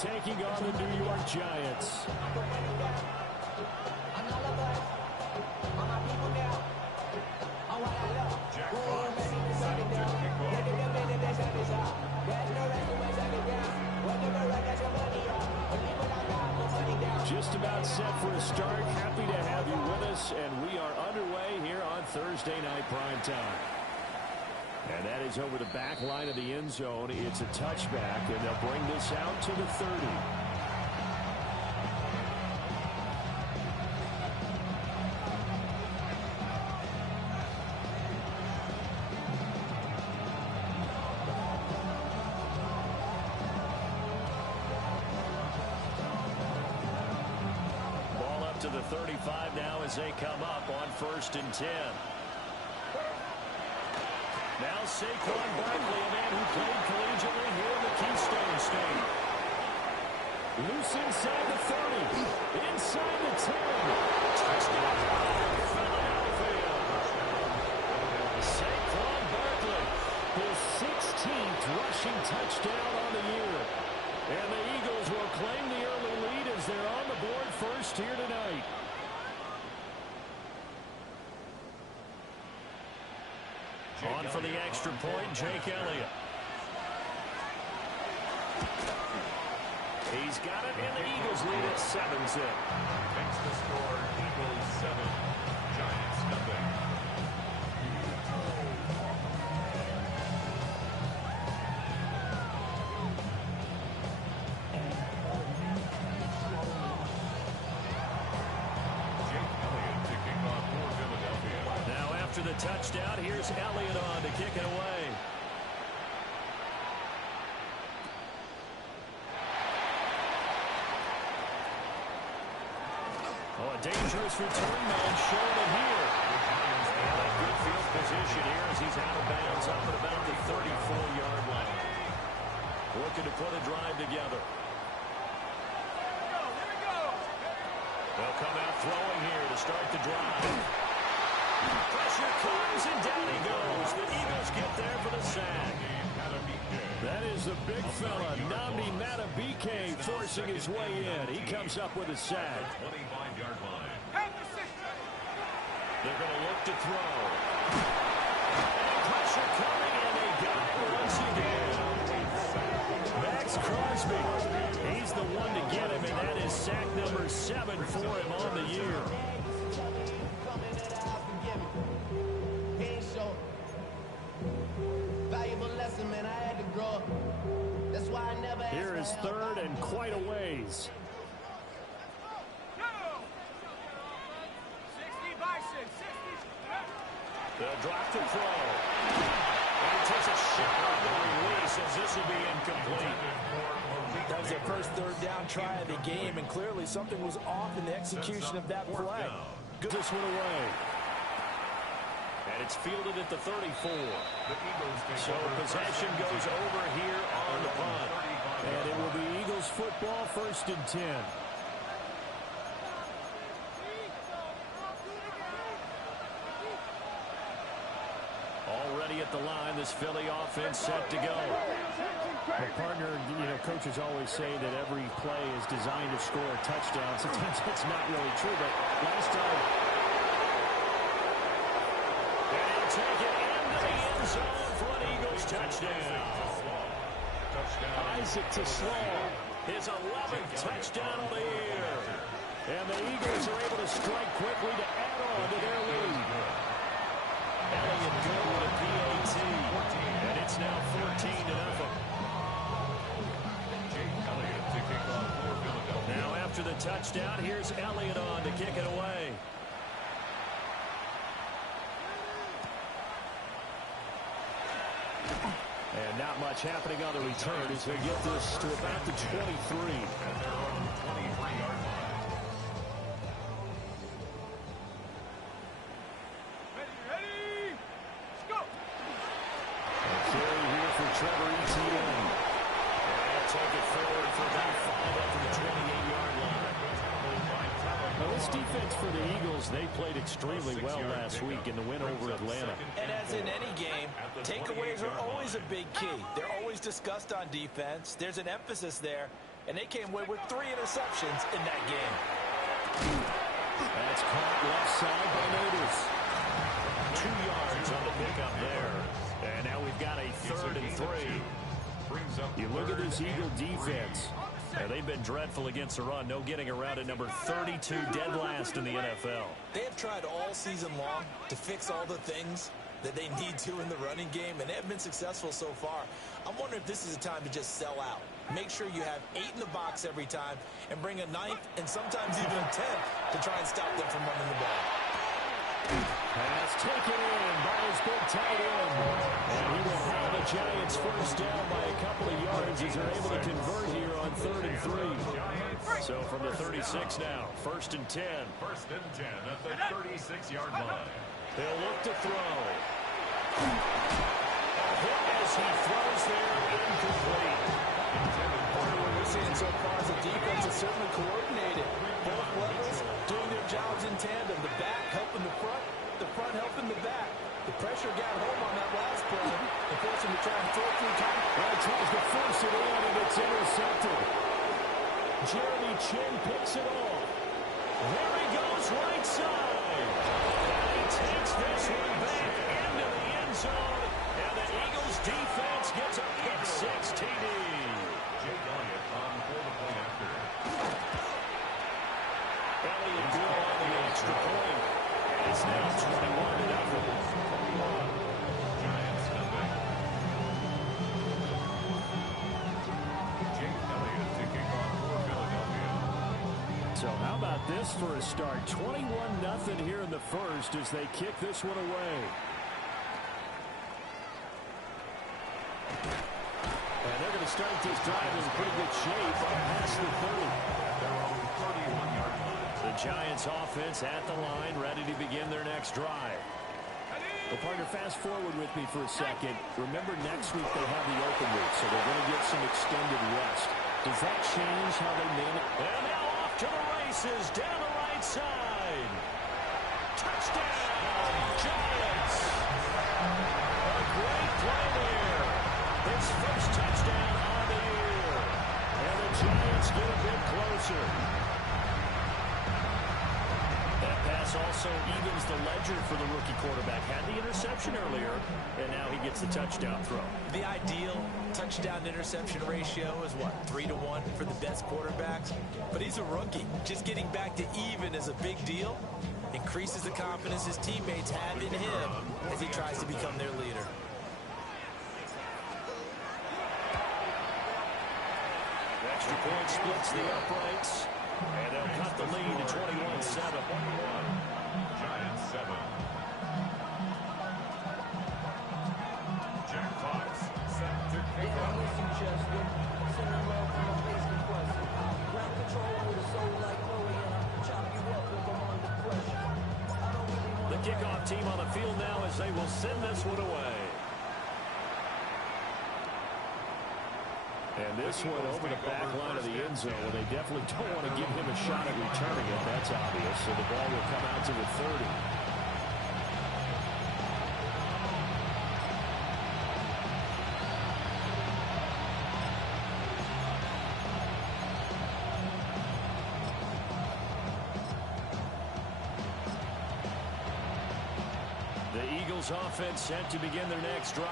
taking on the New York Giants. Jack Fox set to kick off. Just about set for a start. Happy to have you with us, and we are underway here on Thursday Night Primetime. And that is over the back line of the end zone. It's a touchback, and they'll bring this out to the 30. Ball up to the 35 now as they come up on 1st and 10. Now Saquon Barkley, a man who played collegiately here in the Keystone State. Loose inside the 30. Inside the 10. Touchdown, Philadelphia. Saquon Barkley, his 16th rushing touchdown on the year. And the Eagles will claim the early lead as they're on the board first here tonight. On for the extra point, Jake Elliott. He's got it, and the Eagles lead at 7-zip. Makes the score Eagles 7, Giants nothing. Jake Elliott to kick off for Philadelphia. Now after the touchdown, here's Elliott on to kick it away. Oh, a dangerous return man showing it here. And a good field position here as he's out of bounds up at about the 34-yard line. Looking to put a drive together. They'll come out throwing here to start the drive. Pressure comes, and down he goes. The Eagles get there for the sack. That is the big fella, Nnamdi Madubuike, forcing his way in. He comes up with a sack. 25-yard line. They're going to look to throw. And pressure coming, and they got it once again. Max Crosby. He's the one to get him, and that is sack number 7 for him on the year. Here is 3rd and quite a ways. They'll drop the throw. And he takes a shot on the release as this will be incomplete. That was their first 3rd down try of the game, and clearly something was off in the execution of that play. Good this one away. And it's fielded at the 34. So possession goes over here on the punt. And it will be Eagles football, 1st and 10. Already at the line, this Philly offense set to go. My partner, coaches always say that every play is designed to score a touchdown. Sometimes it's not really true, but last time. And he'll take it into the end zone for an Eagles touchdown. Isaac TeSlaa, his 11th touchdown of the year. And the Eagles are able to strike quickly to add on to their lead. Elliott good with a PAT. And it's now 14-0. Now after the touchdown, here's Elliott on to kick it away. And not much happening on the return as they get this to about the 23. And they're on the 23-yard line. Ready, let's go. A carry here for Trevor Etienne. And take it forward for about 5 up to the 28-yard line. Now this defense for the Eagles, they played extremely well last week in the win over Atlanta. And as in any game, takeaways are always a big key. They're always discussed on defense. There's an emphasis there. and they came away with 3 interceptions in that game. That's caught left side by Natives. 2 yards on the pickup there. And now we've got a 3rd and 3. You look at this Eagle defense. They've been dreadful against the run. No getting around at number 32, dead last in the NFL. They have tried all season long to fix all the things that they need to in the running game, and they have been successful so far. I'm wondering if this is a time to just sell out. Make sure you have 8 in the box every time and bring a 9th and sometimes even a 10th to try and stop them from running the ball. Pass taken in by his big tight end. And he will have the Giants first down by a couple of yards as they're able to convert here on 3rd and 3. So from the 36 now, 1st and 10. 1st and 10 at the 36-yard line. They'll look to throw. A hit as he throws there, incomplete. Part of what we're seeing so far is the defense is certainly coordinated. Both levels doing their jobs in tandem. The back helping the front helping the back. The pressure got home on that last play and forced him to try and throw 3 times. Well, he tries to force it in, and it's intercepted. Jeremy Chinn picks it off. There he goes, right side. And he takes this one back into the end zone. And the Eagles defense gets a pick 6 TD. Jake Elliott on for the play after. Elliott Gill on the extra point. And it's now 21-0. Giants nothing. Jake Elliott to kick off for Philadelphia. So how about this for a start? 21-0 here in the first as they kick this one away. And they're going to start this drive in pretty good shape past the 30. Their own 31-yard line. The Giants offense at the line, ready to begin their next drive. Well, partner, fast forward with me for a second. Remember, next week they have the open week, so they're going to get some extended rest. Does that change how they manage? And now off to the races, down the right side. Touchdown, Giants! A great play there. His first touchdown on the year. And the Giants get a bit closer. That pass also evens the ledger for the rookie quarterback. Had the interception earlier, and now he gets the touchdown throw. The ideal touchdown-interception ratio is what, 3-to-1 for the best quarterbacks? But he's a rookie. Just getting back to even is a big deal. Increases the confidence his teammates have in him as he tries to become their leader. Extra point splits the uprights, and they'll cut the lead to 21-7. Giants 7. Jack Fox set to kick off. The kickoff team on the field now as they will send this one away. And this one over the back line of the end zone. Well, they definitely don't want to give him a shot at returning it. That's obvious. So the ball will come out to the 30. The Eagles offense set to begin their next drive.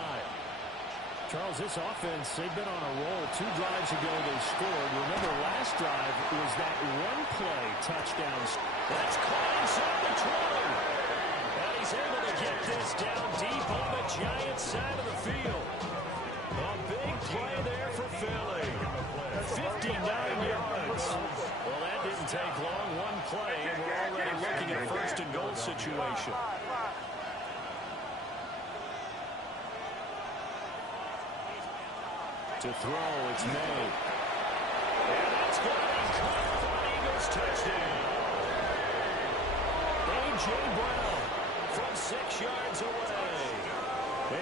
Charles, this offense, they've been on a roll. 2 drives ago they scored. Remember, last drive was that one-play touchdown. That's caught inside the 20. And he's able to get this down deep on the Giants side of the field. A big play there for Philly. 59 yards. Well, that didn't take long. One play, and we're already looking at a first-and-goal situation. To throw, it's made. And that's going to be caught for an Eagles touchdown. A.J. Brown from 6 yards away.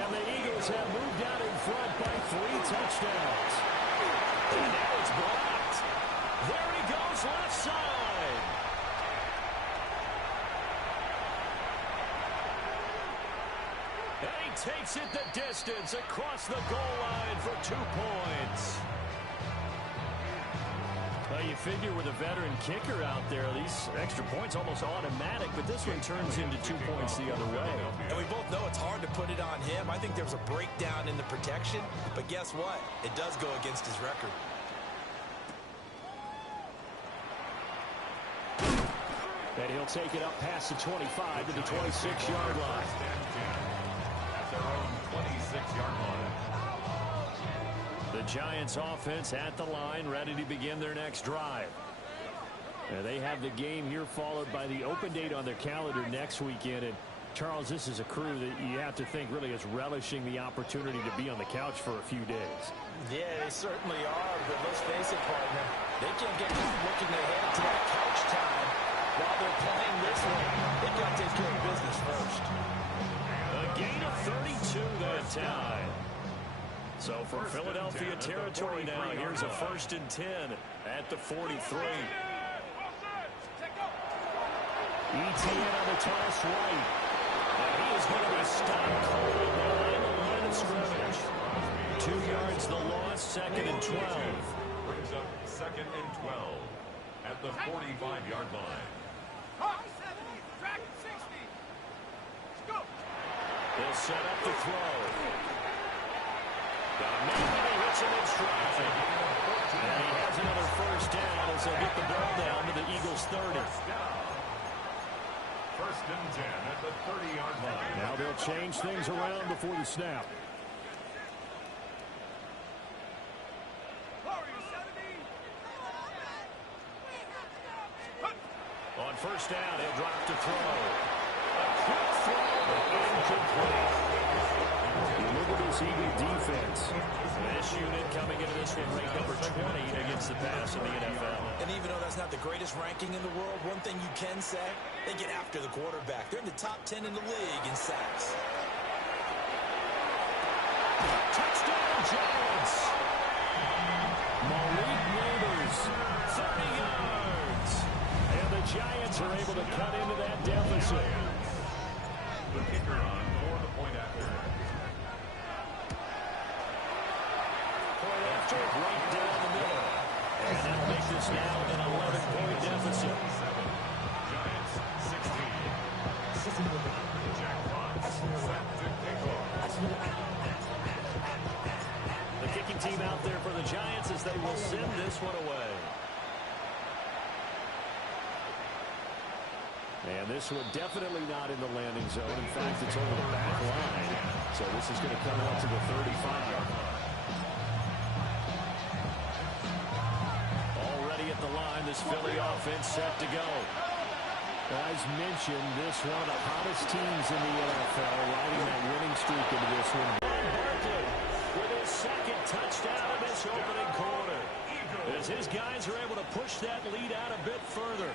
And the Eagles have moved out in front by 3 touchdowns. And now it's blocked. There he goes left side. And he takes it the distance across the goal line for 2 points. Well, you figure with a veteran kicker out there, these extra points almost automatic, but this one turns into 2 points the other way. And we both know it's hard to put it on him. I think there was a breakdown in the protection, but guess what? It does go against his record. And he'll take it up past the 25 to the 26-yard line. At their own 26-yard line. The Giants offense at the line, ready to begin their next drive. And they have the game here followed by the open date on their calendar next weekend. And Charles, this is a crew that you have to think really is relishing the opportunity to be on the couch for a few days. Yeah, they certainly are, but let's face it, partner. They can't get looking ahead to that couch time while they're playing this way. They've got to take care of business first. A gain of 32 that time. So for Philadelphia territory now, here's a 1st and 10 at the 43. ETN on the toss right. And he is going to be stopped cold behind the line of scrimmage. 2 yards the loss, 2nd and 12. Brings up 2nd and 12 at the 45-yard line. They'll set up the throw. Got a man, he hits him in stride. And he has another 1st down as they'll get the ball down to the Eagles' 30. 1st and 10 at the 30-yard line. Now they'll change things around before the snap. On 1st down, he'll drop to throw. A quick throw, incomplete. You look at this Eagle defense. This unit coming into this one ranked number 20 against the pass in the NFL. And even though that's not the greatest ranking in the world, one thing you can say, they get after the quarterback. They're in the top 10 in the league in sacks. Touchdown, Giants. Malik Neighbors, 30 yards. And the Giants are able to cut into that deficit. The kicker on for the point after. Point after, right down the middle. And that'll make this now an 11-point deficit. Giants 16. Jack Fox set to kick off. The kicking team out there for the Giants as they will send this one away. And this one definitely not in the landing zone. In fact, it's over the back line. So this is going to come out to the 35. Already at the line, this Philly offense set to go. As mentioned, this one of the hottest teams in the NFL, riding that winning streak into this one. Barkley with his 2nd touchdown of this opening quarter. As his guys are able to push that lead out a bit further.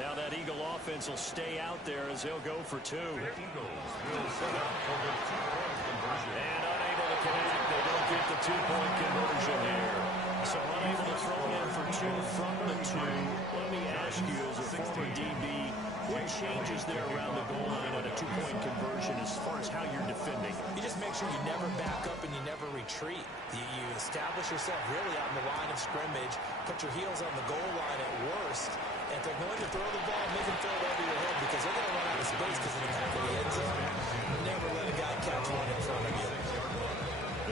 Now that Eagle offense will stay out there as they'll go for 2. The Eagles will set up for the 2-point conversion. And unable to connect. They don't get the 2-point conversion here. So unable to throw it in for 2 from the 2. Let me ask you, as a former DB, what changes there around the goal line on a 2-point conversion as far as how you're defending? You just make sure you never back up and you never retreat. You establish yourself really on the line of scrimmage, put your heels on the goal line at worst, and if they're going to throw the ball, make them throw it over your head because they're going to run out of space because in the back of the end zone, never let a guy catch one in front of you.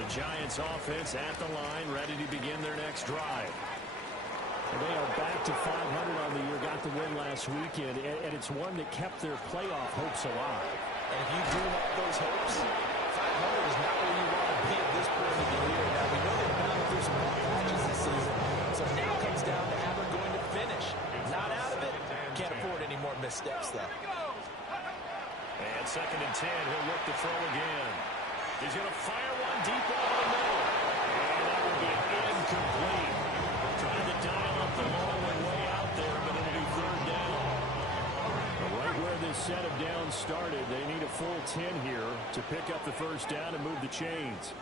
The Giants offense at the line, ready to begin their next drive. And they are back to 500 on the year, got the win last weekend, and it's one that kept their playoff hopes alive. And if you do have those hopes, 500 is not where you want to be at this point of the year. Now, we know they've been through some rough patches this season, so now it comes down to how they're going to finish. Not out of it, can't afford any more missteps, though. And 2nd and 10, he'll look to throw again. He's going to fire one deep over the middle. And that will be incomplete. Trying to dial up the long one way out there, but it'll be 3rd down. Right where this set of downs started, they need a full 10 here to pick up the 1st down and move the chains.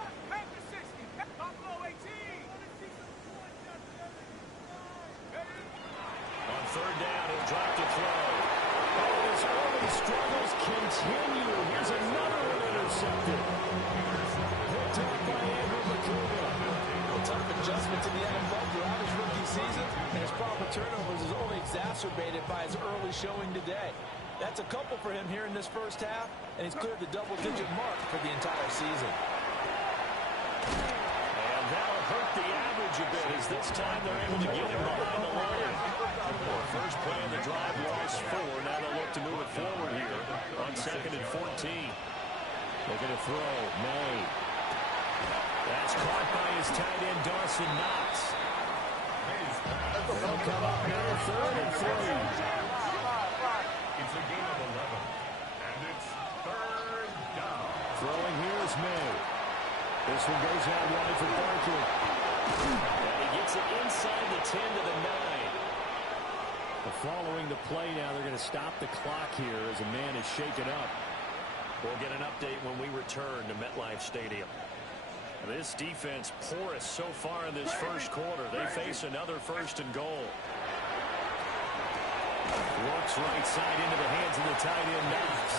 On 3rd down, he'll drop to throw. Oh, his early struggles continue. Here's another one intercepted. Picked up by Andrew McCool. Tough adjustment to the NFL throughout his rookie season, and turnovers is only exacerbated by his early showing today. That's a couple for him here in this first half, and he's cleared the double-digit mark for the entire season. And that'll hurt the average a bit as this time they're able to get him behind the line. First play of the drive, loss 4. Now they'll look to move it forward here on 2nd and 14. Looking to throw. May. That's caught by his tight end, Dawson Knox. They'll come up now 3rd and 3. It's a gain of 11, and it's 3rd down. Throwing here is May. This one goes out wide for Barkley. And he gets it inside the 10 to the 9. Following the play now, they're going to stop the clock here as a man is shaken up. We'll get an update when we return to MetLife Stadium. This defense porous so far in this first quarter. They face another 1st and goal. Works right side into the hands of the tight end, Knox.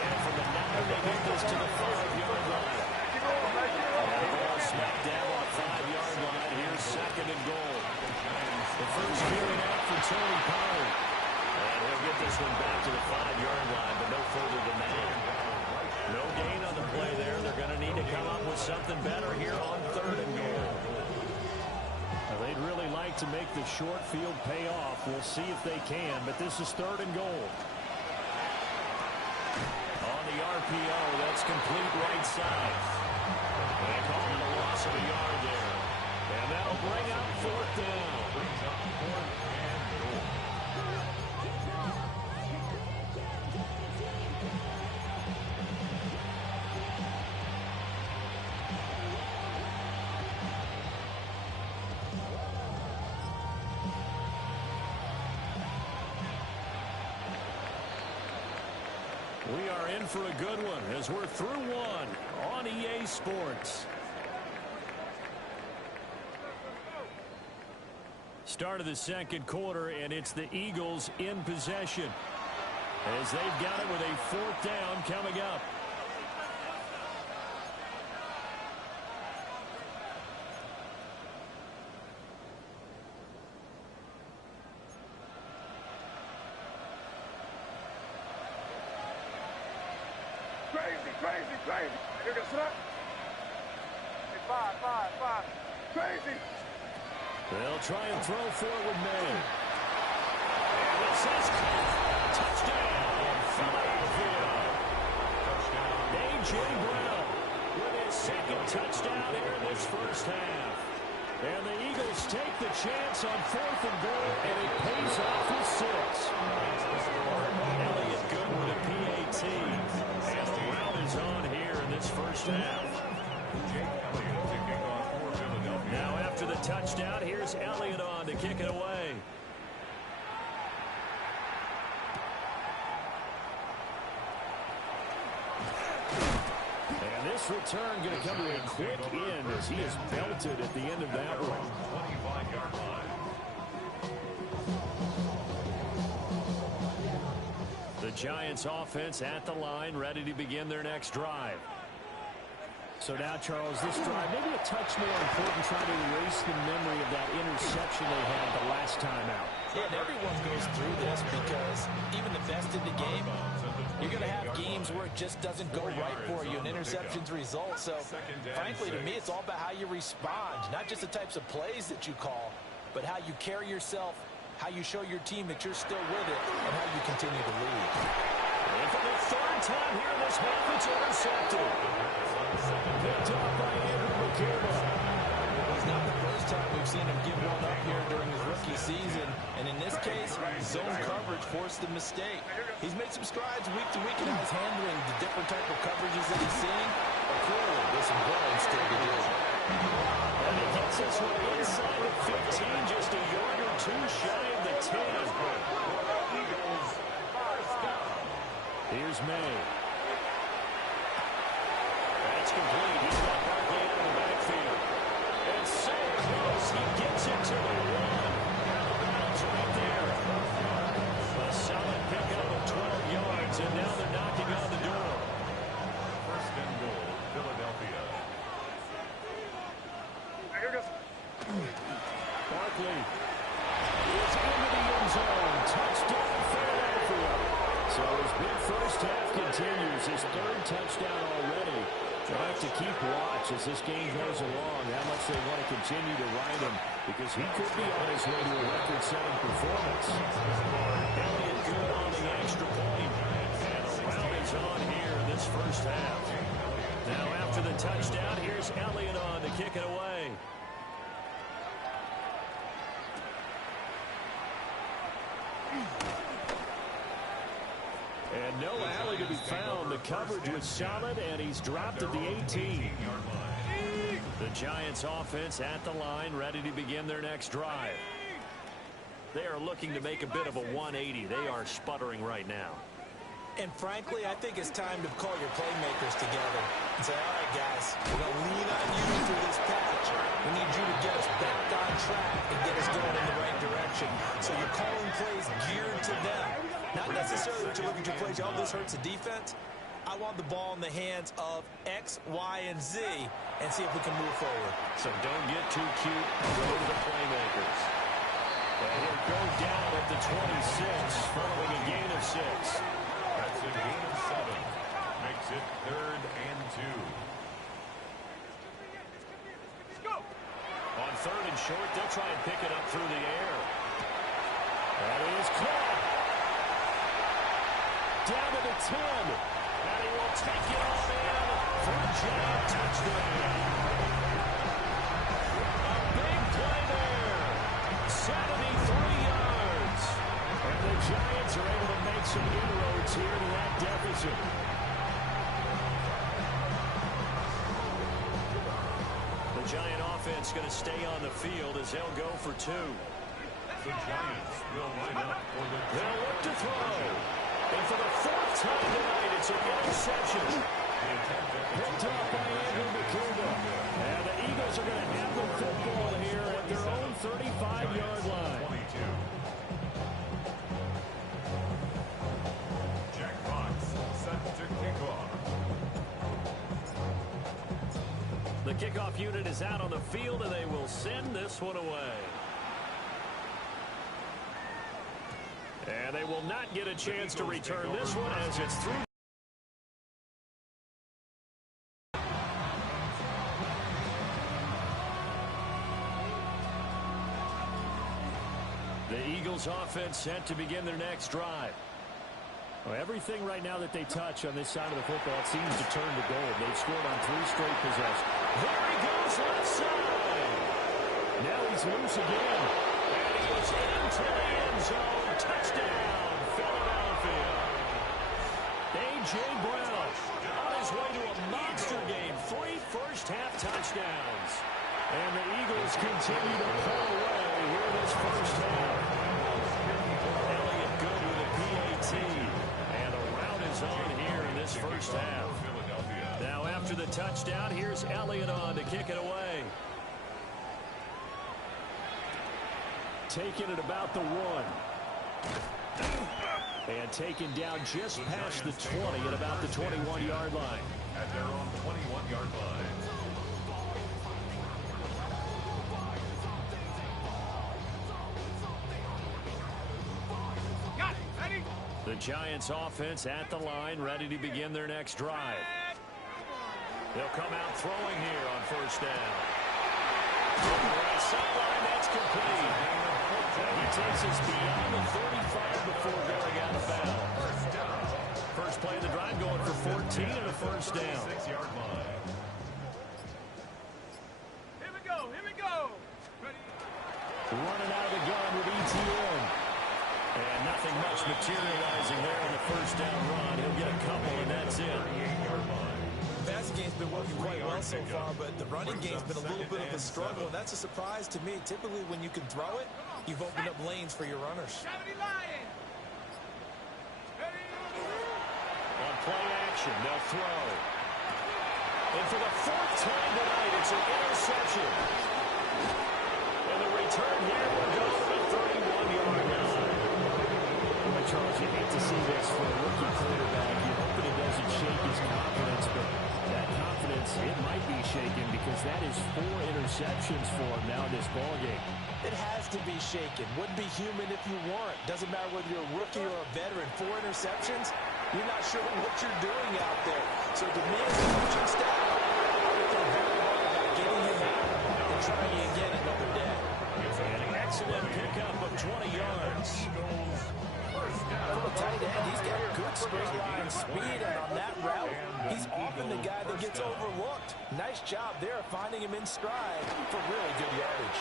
And from the 9, they get this to the 5-yard line. Ball smack down on the 5-yard line. Here's 2nd and goal. The first carry out for Tony Pollard. And he'll get this one back to the 5-yard line, but no further than that. No gain on the play there. They're going to need to come up with something better here on 3rd and goal. They'd really like to make the short field pay off. We'll see if they can, but this is 3rd and goal. On the RPO, that's complete right side. They call it a loss of a yard there. And that'll bring up 4th down. Brings up 4th and goal. We are in for a good one as we're through one on EA Sports. Start of the 2nd quarter, and it's the Eagles in possession as they've got it with a 4th down coming up. Crazy. You're going to sit up. Hey, five. Crazy. They'll try and throw forward May. And this is touchdown, Philadelphia. A.J. Brown with his 2nd touchdown here in this first half. And the Eagles take the chance on 4th and goal, and it pays off with 6. Elliott Goodwin at PAT. And the round is on here in this first half. Now after the touchdown, here's Elliott on to kick it away. And this return going to come to a quick end as he is belted at the end of that one. 25-yard line. The Giants offense at the line, ready to begin their next drive. So now, Charles, this drive, maybe a touch more important, trying to erase the memory of that interception they had the last time out. Yeah, and everyone goes through this because even the best in the game, you're going to have games where it just doesn't go right for you, and interceptions result. So, frankly, to me, it's all about how you respond, not just the types of plays that you call, but how you carry yourself, how you show your team that you're still with it, and how you continue to lead. And for the 3rd time here in this half, it's intercepted. Picked up by Andrew McCabe. It's not the first time we've seen him give one up here during his rookie season. And in this case, zone coverage forced the mistake. He's made some strides week to week in how he's handling the different type of coverages that he's seeing. But clearly, there's some growing still to do. And he gets this one inside the 15, just a yard or 2 shy of the 10. Here's May. That's complete. He's got Barkley out of the backfield. And so close, he gets it to the 1. Out of bounds right there. A solid pickup of 12 yards, and now they're knocking on the door. 1st and goal, Philadelphia. Barkley is into the end zone. Touchdown, Philadelphia. So his big first half continues. His third touchdown already. They'll have to keep watch as this game goes along, how much they want to continue to ride him, because he could be on his way to a record-setting performance. Elliott good on the extra point. And the round is on here in this first half. Now after the touchdown, here's Elliott on to kick it away. And no alley to be found. The coverage was solid, and he's dropped at the 18. The Giants offense at the line, ready to begin their next drive. They are looking to make a bit of a 180. They are sputtering right now. And frankly, I think it's time to call your playmakers together and say, all right, guys, we're going to lean on you through this patch. We need you to get us back on track and get us going in the right direction. So you're calling plays geared to them. Not necessarily that you're looking to play, oh, this hurts the defense. I want the ball in the hands of X, Y, and Z and see if we can move forward. So don't get too cute. Go to the playmakers. And he'll go down at the 26 following a gain of 6. That's a gain of 7. Makes it 3rd and 2. On 3rd and short, they'll try and pick it up through the air. That is caught. Down to the 10. And he will take it on in for a Giant touchdown. A big play there. 73 yards. And the Giants are able to make some inroads here to that deficit. The Giant offense going to stay on the field as they'll go for 2. The Giants will line up for the... They'll look to throw. And for the 4th time tonight, it's an interception. Picked up by Andrew Bakuba. And the Eagles are going to have the football here at their own 35-yard line. 22. Jack Fox set to kick off. The kickoff unit is out on the field, and they will send this one away. And they will not get a chance to return this one as it's through. The Eagles offense set to begin their next drive. Well, everything right now that they touch on this side of the football seems to turn to gold. They've scored on 3 straight possessions. There he goes, left side. Now he's loose again. And he was into the end zone. Touchdown, Philadelphia. A.J. Brown on his way to a monster game. 3 first-half touchdowns. And the Eagles continue to pull away here in this first half. Elliott good with a PAT. And a rout is on here in this first half. Now after the touchdown, here's Elliott on to kick it away. Taking it about the 1. And taken down just past the 20 at about the 21-yard line. At their own 21-yard line. The Giants offense at the line, ready to begin their next drive. They'll come out throwing here on first down. From the right sideline, that's complete. And he takes us beyond the 35 before going out of bounds. First play of the drive going for 14 and a first down. 6-yard line. Here we go, here we go. Ready? Running out of the gun with ETN. And nothing much materializing there on the first down run. He'll get a couple, and that's it. The passing game's been working quite well so far, but the running game's been a little bit of a struggle, and that's a surprise to me. Typically, when you can throw it, you've opened up lanes for your runners. On play action, they'll throw. And for the 4th time tonight, it's an interception. And the return here will go to the 31-yard line. Charles, you hate to see this for a rookie quarterback. You're hoping it doesn't shake his confidence, but that confidence confidence, it might be shaken because that is 4 interceptions for him now in this ballgame. It has to be shaken. Wouldn't be human if you weren't. Doesn't matter whether you're a rookie or a veteran. 4 interceptions, you're not sure what you're doing out there. So to me as a coaching staff, I would think very hard about getting him out and trying again another day. An excellent pickup of 20 yards. For a tight end, he's got good straight line speed, and on that route, he's often the guy that gets overlooked. Nice job there finding him in stride for really good yardage.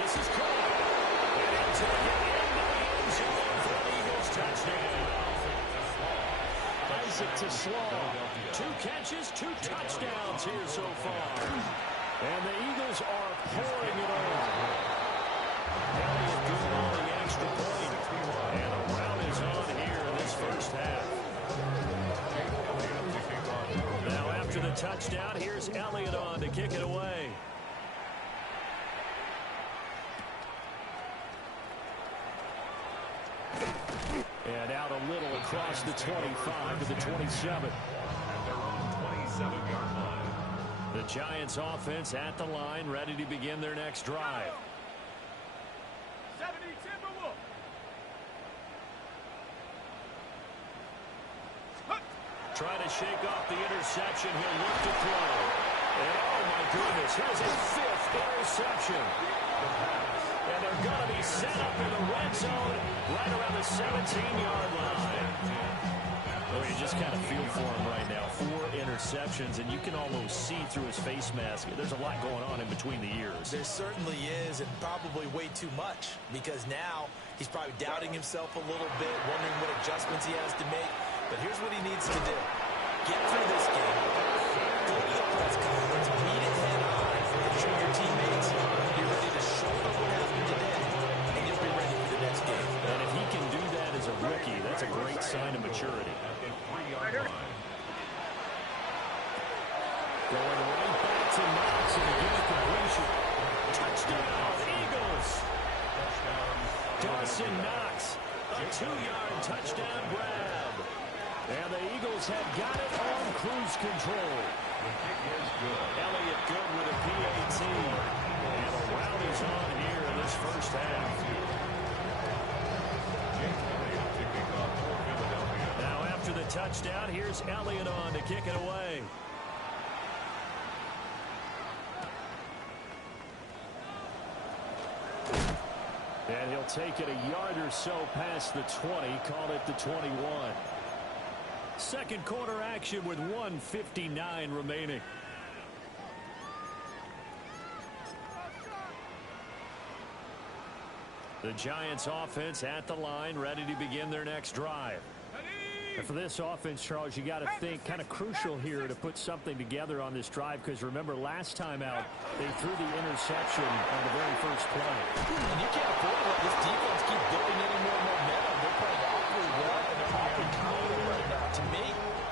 This is caught. And he'll take it into the end zone for an Eagles touchdown. Isaac to Sloan. 2 catches, 2 touchdowns here so far. And the Eagles are pouring it on. Elliott doing all the extra point. And a round is on here in this first half. Now after the touchdown, here's Elliott on to kick it away. And out a little across the 25 to the 27. The Giants offense at the line, ready to begin their next drive. Trying to shake off the interception. He'll look to throw. And oh my goodness, here's a 5th interception. And they're going to be set up in the red zone right around the 17-yard line. Oh, you just kind of feel for him right now. 4 interceptions, and you can almost see through his face mask. There's a lot going on in between the ears. There certainly is, and probably way too much, because now he's probably doubting himself a little bit, wondering what adjustments he has to make. But here's what he needs to do. Get through this game. Go to the press conference. Meet it head on. And show your teammates you're ready to shoulder what happened today. And you'll be ready for the next game. And if he can do that as a rookie, that's a great sign of maturity. Going right back to Knox and again a completion. Touchdown, Eagles. Dawson Knox, a 2-yard touchdown grab. And the Eagles have got it on cruise control. The kick is good. Elliott good with a PAT. And a round is on here in this first half. Now after the touchdown, here's Elliott on to kick it away. And he'll take it a yard or so past the 20, call it the 21. Second quarter action with 1:59 remaining. The Giants offense at the line, ready to begin their next drive. And for this offense, Charles, you got to think kind of crucial here to put something together on this drive, because remember last time out they threw the interception on the very first play. And you can't afford to let this defense keep building any more momentum. They're playing awfully well, and they're awfully confident right now. To me,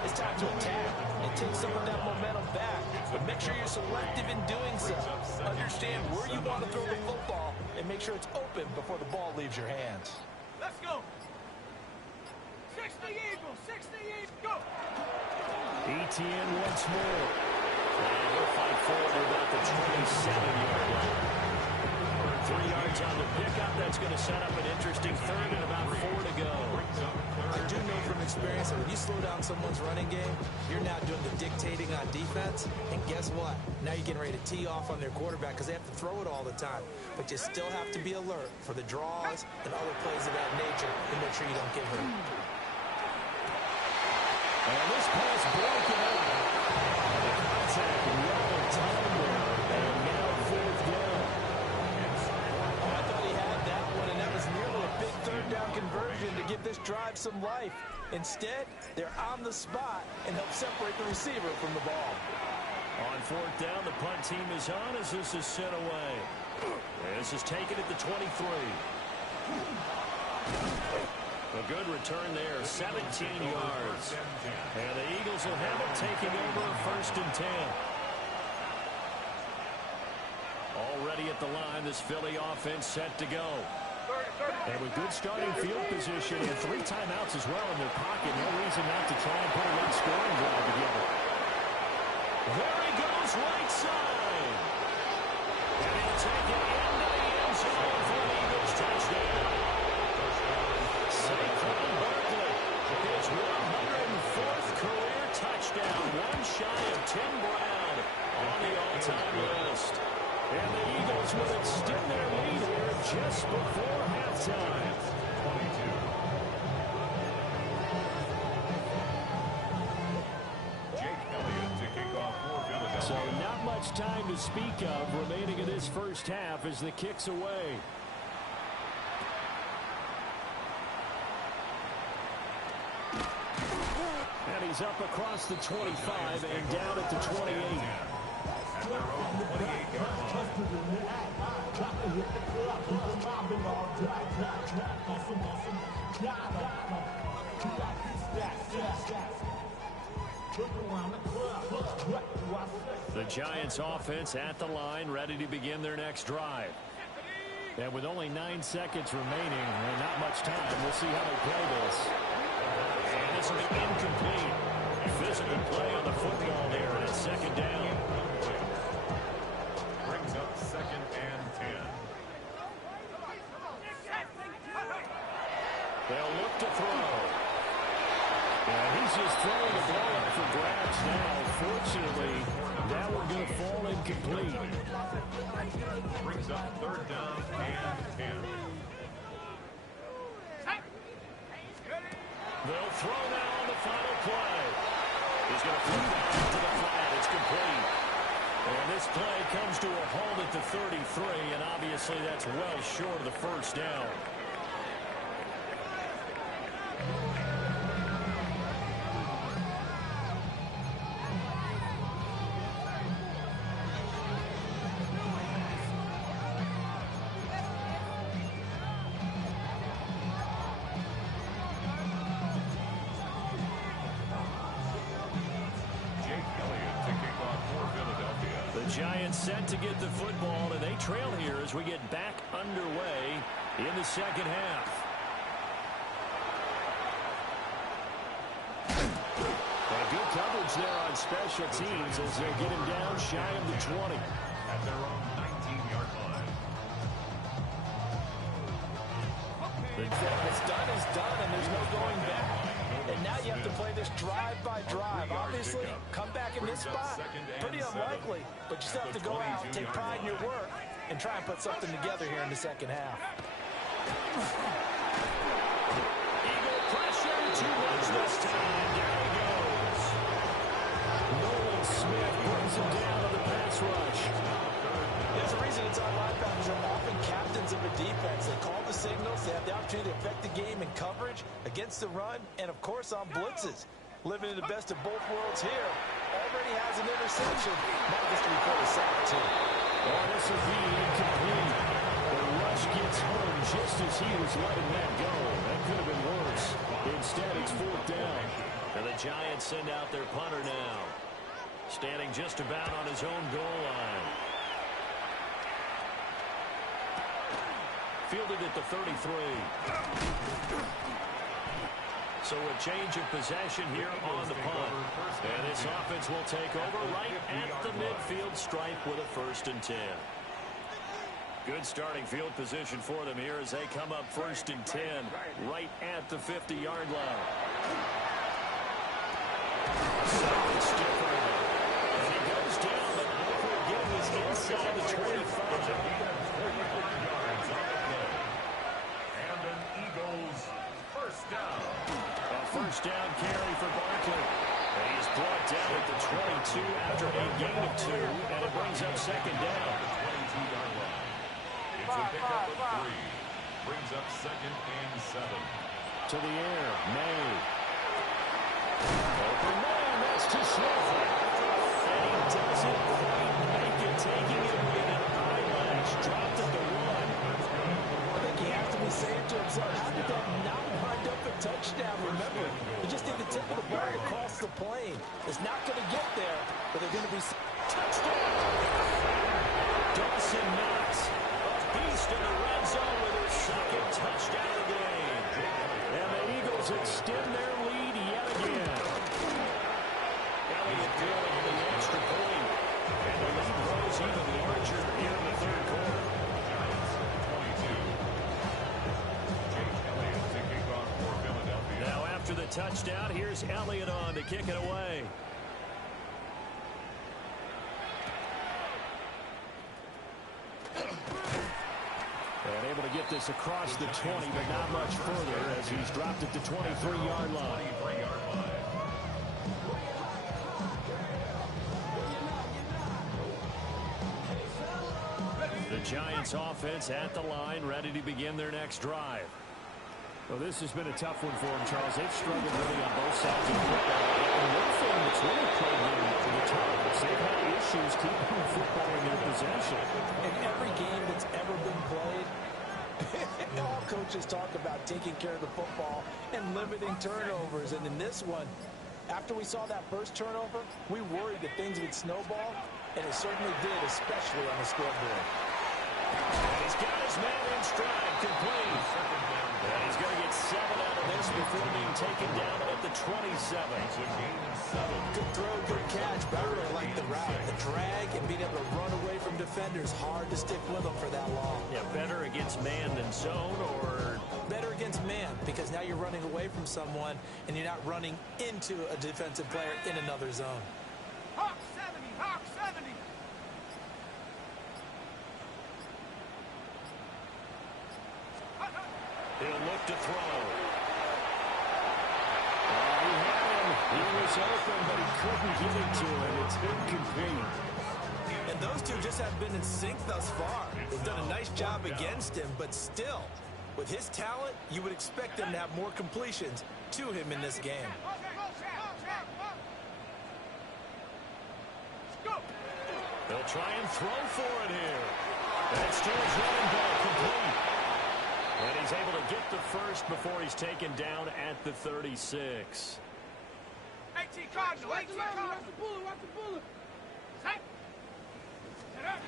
it's time to attack and take some of that momentum back. But make sure you're selective in doing so. Understand where you want to throw the football and make sure it's open before the ball leaves your hands. Let's go. 60 Eagles, 60 Eagles, go. ETN once more. And he'll fight forward about the 27-yard line. 3 yards on the pickup. That's going to set up an interesting third and about 4 to go. I do know from experience that when you slow down someone's running game, you're now doing the dictating on defense. And guess what? Now you're getting ready to tee off on their quarterback because they have to throw it all the time. But you still have to be alert for the draws and other plays of that nature to make sure you don't get hurt. And this pass broken up. The contact well timed there. And now 4th down. I thought he had that one, and that was nearly a big 3rd down conversion to give this drive some life. Instead, they're on the spot and help separate the receiver from the ball. On 4th down, the punt team is on as this is sent away. This is taken at the 23. A good return there, 17 yards. And the Eagles will have it taking over 1st and 10. Already at the line, this Philly offense set to go. And with good starting field position and 3 timeouts as well in their pocket, no reason not to try and put a late scoring drive together. There he goes, right side. And he'll take it into the end zone for an Eagles touchdown. Saquon Barkley, his 104th career touchdown, one shy of Tim Brown on the all-time list. And the Eagles will extend their lead here just before halftime. 22. So not much time to speak of remaining in this first half as the kick's away. And he's up across the 25 and down at the 28. At their own 28-yard The Giants offense at the line, ready to begin their next drive. And with only 9 seconds remaining and not much time, we'll see how they play this. And this will be incomplete. Physical play on the football there, and it's second down. Brings up 2nd and 10. They'll look to throw. And he's just throwing the ball up for grabs now. Fortunately, that one going to fall incomplete. Brings up 3rd down and 10. They'll throw now on the final play. He's going to flip that out to the flat. It's complete. And this play comes to a halt at the 33, and obviously that's well short of the first down. Giants set to get the football, and they trail here as we get back underway in the second half. And good coverage there on special teams as they get him down shy of the 20. At their own 19-yard line. What's done is done, and there's no going back. And now you have to play this drive by drive. Obviously, come back in this spot, pretty unlikely. But you still have to go out, take pride in your work, and try and put something together here in the second half. Eagle pressure, too much this time. There he goes. Nolan Smith brings him down on the pass rush. There's a reason it's on linebackers are often captains of a defense. They call the signals. They have the opportunity to affect the game in coverage, against the run, and, of course, on blitzes. Living in the best of both worlds here. Already has an interception. Might just be for the sack, too. Oh, this will be incomplete. The rush gets home just as he was letting that go. That could have been worse. Instead, it's 4th down. And the Giants send out their punter now. Standing just about on his own goal line. Fielded at the 33. So a change of possession here on the punt. And this offense will take over right at the midfield stripe with a 1st and 10. Good starting field position for them here as they come up 1st and 10 right at the 50-yard line. Second stiffer. And he goes down, but before getting his inside the 25. First down carry for Barkley. And he's brought down at the 22 after a gain of 2, and it brings up 2nd down. 22-yard line. It's a pickup of 3. Brings up 2nd and 7. To the air, May. Open man, that's to Smith. And he doesn't quite make it, taking it with an eyelash. Dropped at the 1. I think he has to be saying to himself, how did that not wind up a touchdown? Remember, you just need the tip of the ball across the plane. It's not going to get there, but they're going to be touchdown. Dawson Knox, a beast in the red zone with his 2nd touchdown of the game. And the Eagles extend their lead yet again. Elliott Gill on the extra point. touchdown. Here's Elliott on to kick it away. And able to get this across the 20, but not much further as he's dropped it to 23-yard line. The Giants offense at the line, ready to begin their next drive. Well, this has been a tough one for them, Charles. They've struggled really on both sides of the football. And one thing that's really plagued them for the Tigers, they've had issues keeping the football in their possession. In every game that's ever been played, all coaches talk about taking care of the football and limiting turnovers. And in this one, after we saw that first turnover, we worried that things would snowball, and it certainly did, especially on the scoreboard. And he's got his man in stride, complete. And he's going to get 7 out of this before being taken down at the 27. Good throw, good catch, but I really like the route. The drag and being able to run away from defenders, hard to stick with them for that long. Yeah, better against man than zone, or better against man, because now you're running away from someone and you're not running into a defensive player in another zone. Hawk 70, Hawk 70. he'll look to throw. He had him. He was open, but he couldn't get it to him. It's incomplete. And those two just have been in sync thus far. They've done a nice job against him, but still, with his talent, you would expect them to have more completions to him in this game. They'll try and throw for it here. That's to his running back, complete. And he's able to get the first before he's taken down at the 36. 18 Cardinal, 18 Cardinal. Watch the bullet, watch the bullet. Set. Set up.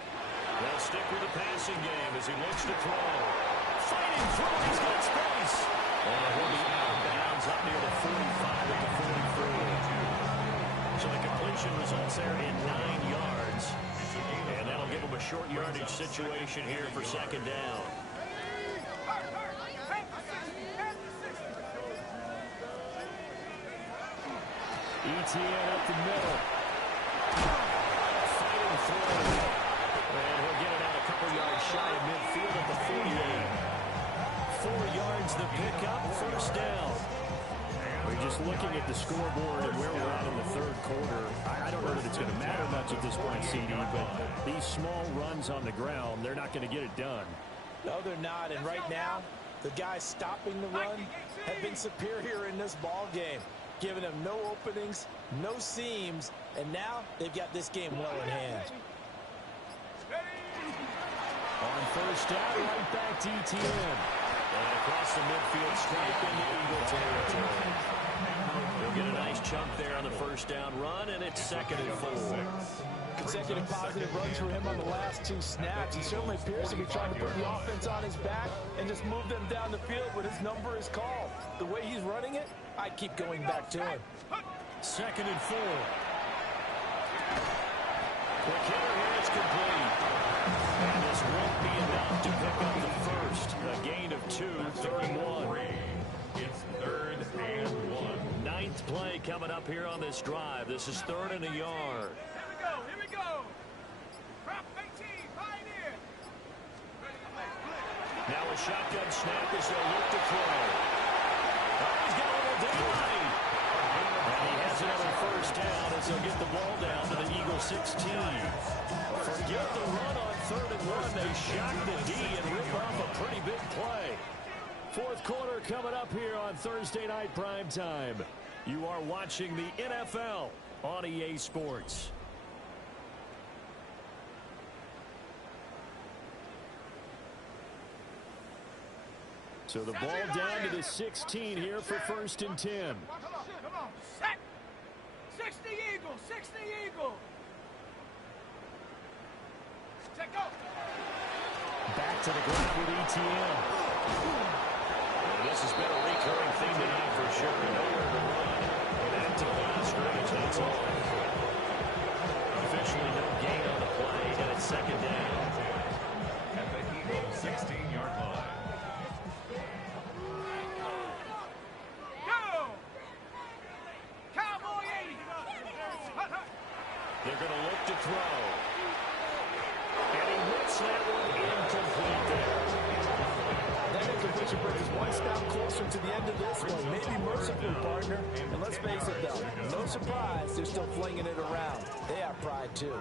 They'll stick with the passing game as he looks to throw. Fighting through, he's got space. And he'll be out of bounds up near the 45 at the 43. So the completion results there in 9 yards. And that'll give him a short yardage situation here for second down. ETN up the middle. Fighting through. And he'll get it out a couple yards shy of midfield at the 48. 4 yards the pickup, first down. We're just looking at the scoreboard and where we're at in the third quarter. I don't know that it's going to matter much at this point, CD, but these small runs on the ground, they're not going to get it done. No, they're not. And right now, the guys stopping the run have been superior in this ball game, giving them no openings, no seams, and now they've got this game well in hand. On first down, right back to ETN. And across the midfield stripe into Eagle territory. They'll get a nice chunk there on the first down run, and it's 2nd and 4. Consecutive positive runs for him on the last 2 snaps. He certainly appears to be trying to put the offense on his back and just move them down the field when his number is called. The way he's running it, I keep going back to him. 2nd and 4. Quick hitter here, it's complete. And this won't be enough to pick up the first. A gain of 2, 3rd and 1. It's 3rd and 1. 9th play coming up here on this drive. This is 3rd and a yard. Here we go. Prop 18, Pioneer. Now a shotgun snap as they look to throw. Oh, he's got a little daylight. And he has another first down as they'll get the ball down to the Eagle 16. Forget the run on 3rd and 1. They shock the D and rip off a pretty big play. 4th quarter coming up here on Thursday night prime time. You are watching the NFL on EA Sports. So the ball down to the 16 here for 1st and 10. Come on. Set. 60 Eagle, 60 Eagle. Set, go. Back to the ground with ETN. Well, this has been a recurring theme tonight for sure. Nowhere to run. Back to the line of scrimmage, that's all. Officially no gain on the play, and it's 2nd down. At the Eagle 16-yard line. Go. celebration brings us one step closer to the end of this one. Maybe mercifully, partner. And let's face it, though, no surprise, they're still flinging it around. They have pride, too.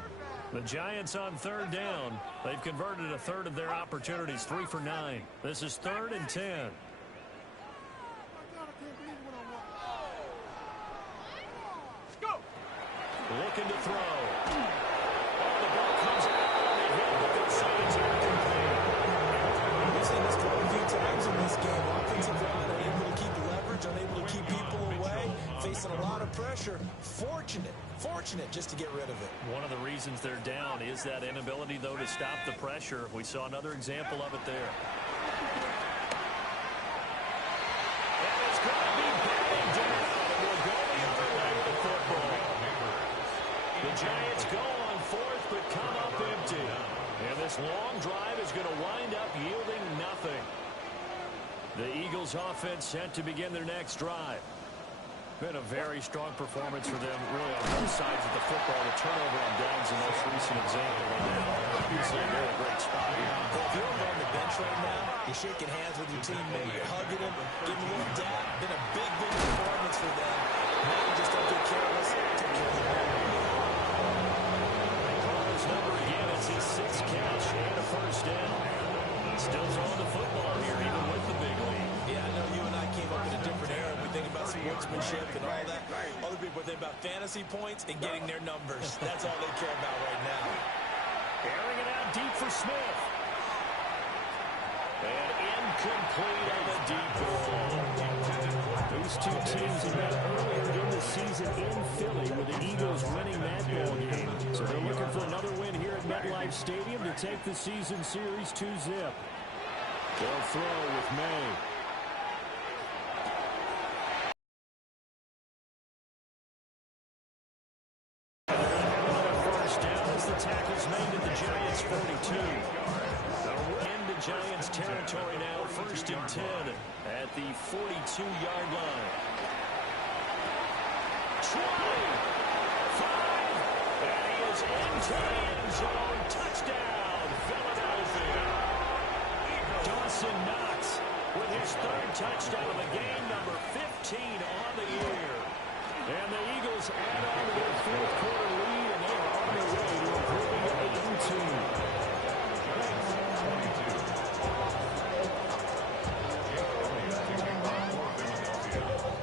The Giants on third down. They've converted a third of their opportunities, 3 for 9. This is 3rd and 10. Looking to throw. Oh, the ball comes out on the hit, but they'll say it's incomplete. We've seen this quite a few times in this game. Offensive line unable to keep leverage, unable to keep people away, facing a lot of pressure. Fortunate just to get rid of it. One of the reasons they're down is that inability, though, to stop the pressure. We saw another example of it there. And it's going to be batted down. And we'll go the other way with the football. The Giants go on 4th, but come up empty. And this long drive is going to wind up yielding nothing. The Eagles offense set to begin their next drive. Been a very strong performance for them, really, on both sides of the football. The turnover on downs the most recent example. And now, obviously, they're in a great spot here. Well, if you're over on the bench right now, you're shaking hands with your teammate, you're hugging him, giving him a little dab. Been a big performance for them. Now you just don't get careless. Take care of the ball. His number again, it's his 6th catch and a first down. Still throwing the football here, even with the big lead. Yeah, I know you and I came up in a different era. We think about sportsmanship and all that. Other people think about fantasy points and getting their numbers. That's all they care about right now. Airing it out deep for Smith. And incomplete on the deep ball. These two teams have met earlier in the season in Philly with the Eagles winning that ball game. So they're looking for another win here at MetLife Stadium to take the season series 2-zip. They'll throw with May. First down as the tackle's made at the Giants' 42. Into Giants territory now, 1st and 10 at the 42-yard line. 20, 5, and he is into the end zone. Touchdown, Philadelphia. Dawson Knox with his 3rd touchdown of the game, number 15 on the year. And the Eagles add on to their 4th quarter lead, and they are on their way to improving to 8-2.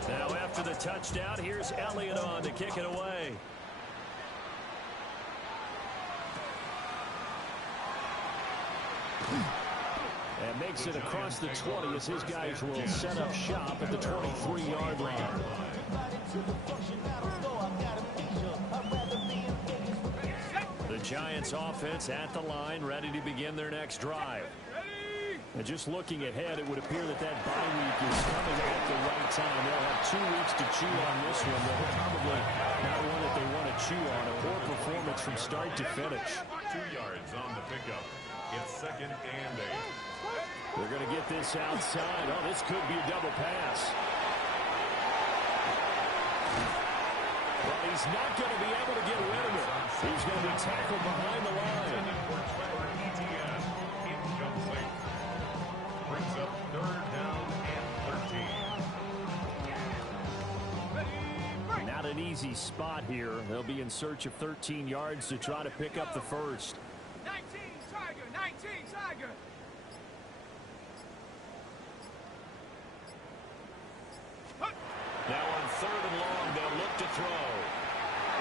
Now after the touchdown, here's Elliott on to kick it away. And makes it across the 20 as his guys will set up shop at the 23-yard line. The Giants offense at the line, ready to begin their next drive. And just looking ahead, it would appear that that bye week is coming at the right time. They'll have 2 weeks to chew on this one. They'll probably not one that they want to chew on. A poor performance from start to finish. 2 yards on the pickup. It's 2nd and 8. They're going to get this outside. Oh, this could be a double pass. But he's not going to be able to get rid of it. He's going to be tackled behind the line. Incomplete. Brings up 3rd down and 13. Not an easy spot here. They'll be in search of 13 yards to try to pick up the first. 19 Tiger, 19 Tiger. Now on 3rd and long, they'll look to throw.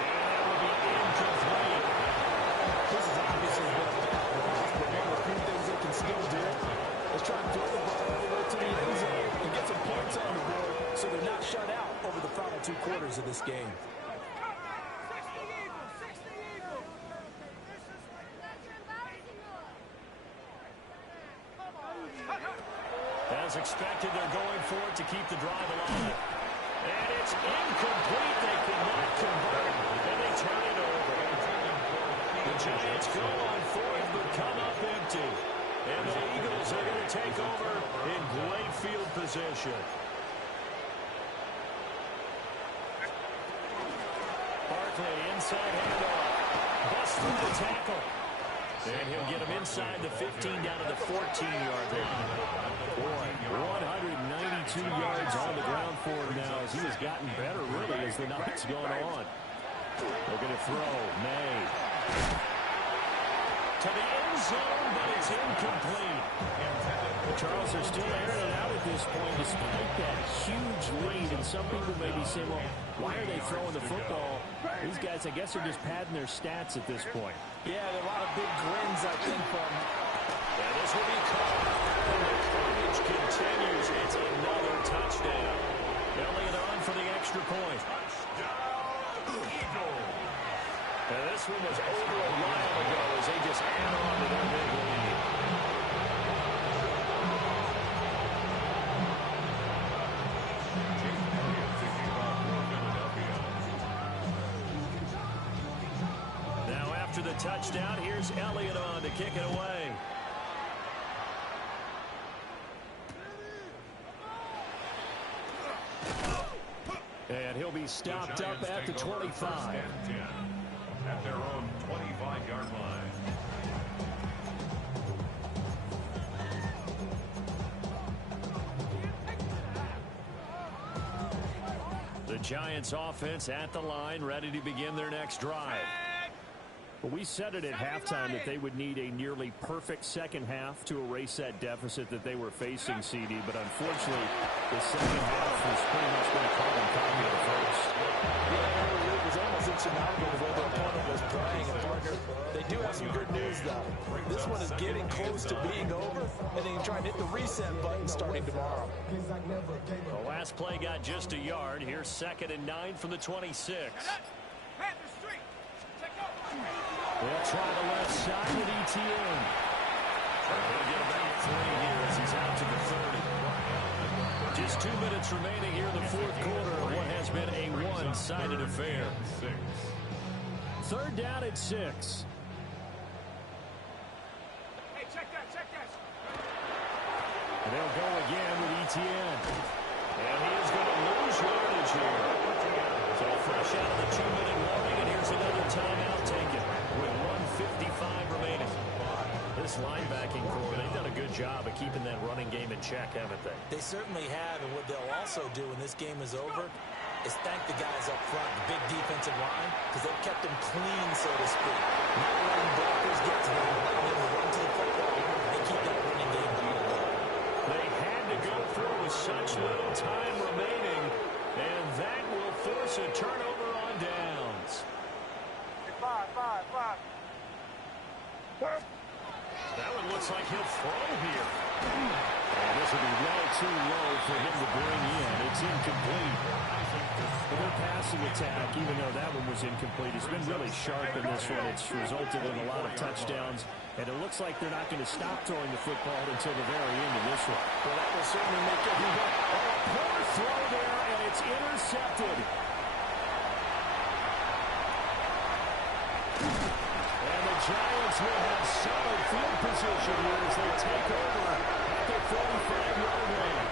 And that will be incomplete. This is obviously one of the few things they can still do. Let's try and throw the ball all the way to the end zone and get some points on the board so they're not shut out over the final 2 quarters of this game. 60 Eagles, 60 Eagles. As expected, they're going for it to keep the drive alive. And it's incomplete. They cannot convert. And they turn it over. The Giants go on 4th, but come up empty. And the Eagles are going to take over in great field position. Barkley inside handoff. Busts through the tackle. And he'll get him inside the 15 down to the 14-yard line. Boy, what 2 yards on the ground for him now as he has gotten better, really, as the night's gone on. Looking to throw. May. To the end zone, but it's incomplete. Charles, are still airing it out at this point despite that huge lead. And some people may be saying, well, why are they throwing the football? These guys, I guess, are just padding their stats at this point. Yeah, there are a lot of big grins, I think, from... And this will be caught. And the carnage continues. It's another touchdown. Elliott on for the extra point. Touchdown, Eagles. And this one was over a while ago as they just add on to their big lead. Now after the touchdown, here's Elliott on to kick it away. And he'll be stopped up at the 25. At their own 25-yard line. The Giants offense at the line, ready to begin their next drive. Well, we said it at halftime that they would need a nearly perfect second half to erase that deficit that they were facing, CD. But unfortunately, the second half has pretty much been a carbon copy of the first. Yeah, it was almost insurmountable the way the opponent was playing. And partner, they do have some good news, though. This one is getting close to being over, and they can try and hit the reset button starting tomorrow. The last play got just a yard. Here's 2nd and 9 from the 26. They'll try the left side with Etienne. He'll get about 3 here as he's out to the 30. Just 2 minutes remaining here in the fourth quarter of what has been a one-sided affair. 3rd down at 6. Hey, check that, check that. And they'll go again with Etienne. And he is going to lose yardage here. So fresh out of the 2-minute warning, and here's another timeout taken with 1:55 remaining. This linebacking core, they've done a good job of keeping that running game in check, haven't they? They certainly have, and what they'll also do when this game is over is thank the guys up front, the big defensive line, because they've kept them clean, so to speak. Not letting blockers get to them, letting them run to the football, and keep that running game beat up. They had to go through with such little time remaining, and that will force a turnover on downs. Five. That one looks like he'll throw here. And this will be well too low for him to bring in. It's incomplete. But their passing attack, even though that one was incomplete, has been really sharp in this one. It's resulted in a lot of touchdowns. And it looks like they're not going to stop throwing the football until the very end of this one. Well, that will certainly make it. Oh, poor throw there, and it's intercepted. And the Giants will have solid field position here as they take over at the 45-yard line.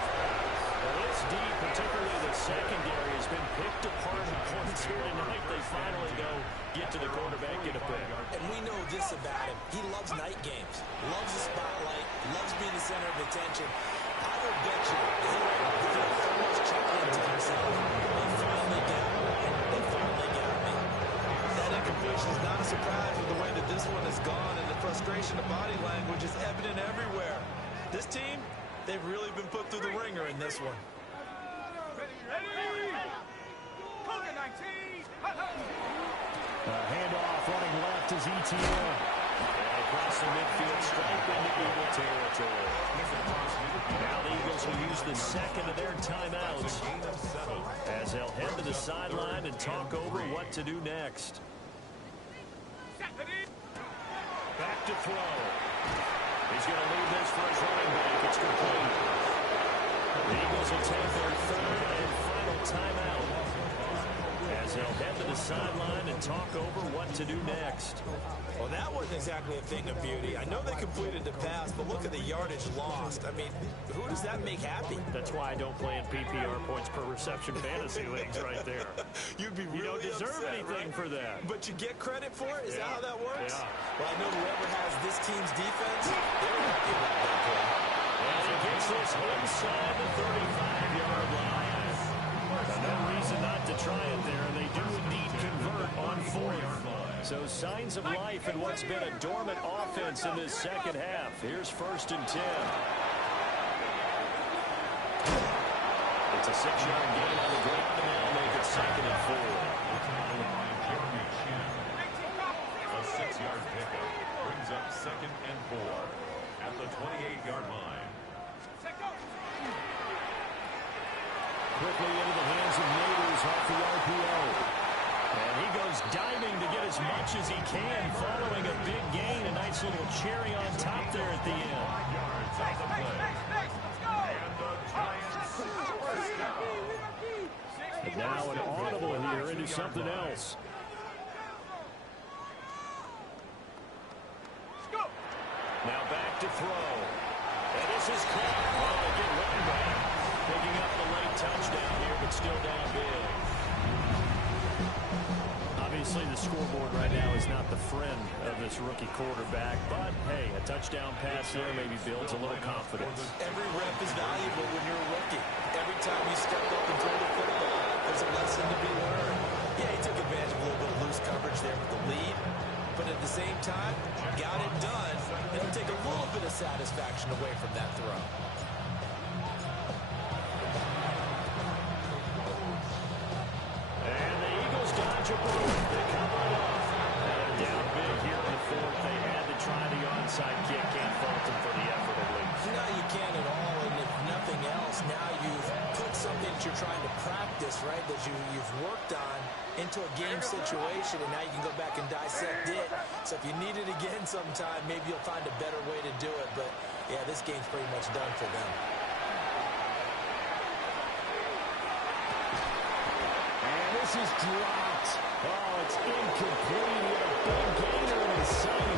Well, it's deep, particularly the secondary has been picked apart in points here tonight. They finally go get to the quarterback, get a pick. And we know this about him. He loves night games, loves the spotlight, loves being the center of attention. I will bet you he will almost chuckling to himself. They finally got me. They finally got me. That incompletion is not a surprise with the way that this one has gone, and the frustration of body language is evident everywhere. This team, they've really been put through the ringer in this one. Ready? Coca 19. Handoff running left is Etienne. And across the midfield stripe into Eagle territory. Now the Eagles will use the second of their timeouts as they'll head to the sideline and talk over what to do next. Back to throw. He's going to leave this for his running back. It's complete. The Eagles will take their 3rd and final timeout as they'll head to the sideline and talk over what to do next. Well, that wasn't exactly a thing of beauty. I know they completed the pass, but look at the yardage lost. I mean, who does that make happy? That's why I don't play in PPR points per reception fantasy leagues right there. You'd be really You don't deserve upset, anything right? for that. But you get credit for it? Is that how that works? Yeah. Well, I know whoever has this team's defense, they're happy about that play. And he gets takes this inside the 35-yard line. No reason not to try it there, and they do indeed convert on fourth. So signs of life in what's been a dormant offense in this second half. Here's 1st and 10. It's a 6-yard gain on the ground, and they'll make it 2nd and 4. Jeremy Chin. A 6-yard pickup brings up 2nd and 4 at the 28-yard line. Quickly into the hands of Neighbors off the RPO. And he goes diving to get as much as he can following a big gain. A nice little cherry on top there at the end. 5 yards on the play. And the Giants first down. And now an audible here into something else. Now back to throw. And this is caught. Well, they get one back. Picking up the late touchdown here, but still down big. Obviously, the scoreboard right now is not the friend of this rookie quarterback. But, hey, a touchdown pass there maybe builds a little confidence. Every rep is valuable when you're a rookie. Every time you step up and throw the football, there's a lesson to be learned. Yeah, he took advantage of a little bit of loose coverage there with the lead. But at the same time, got it done. It'll take a little bit of satisfaction away from that throw. And the Eagles dodge a bullet. They cover it off. And down big here in the fourth. They had to try the onside kick. Can't fault them for the effort at least. No, you can't at all. And if nothing else, now you've put something that you're trying to practice, right, that you've worked on into a game situation, and now you can go back and dissect it. So if you need it again sometime, maybe you'll find a better way to do it. But, yeah, this game's pretty much done for them. And this is dropped. Oh, it's incomplete. He had a big gainer in his sight.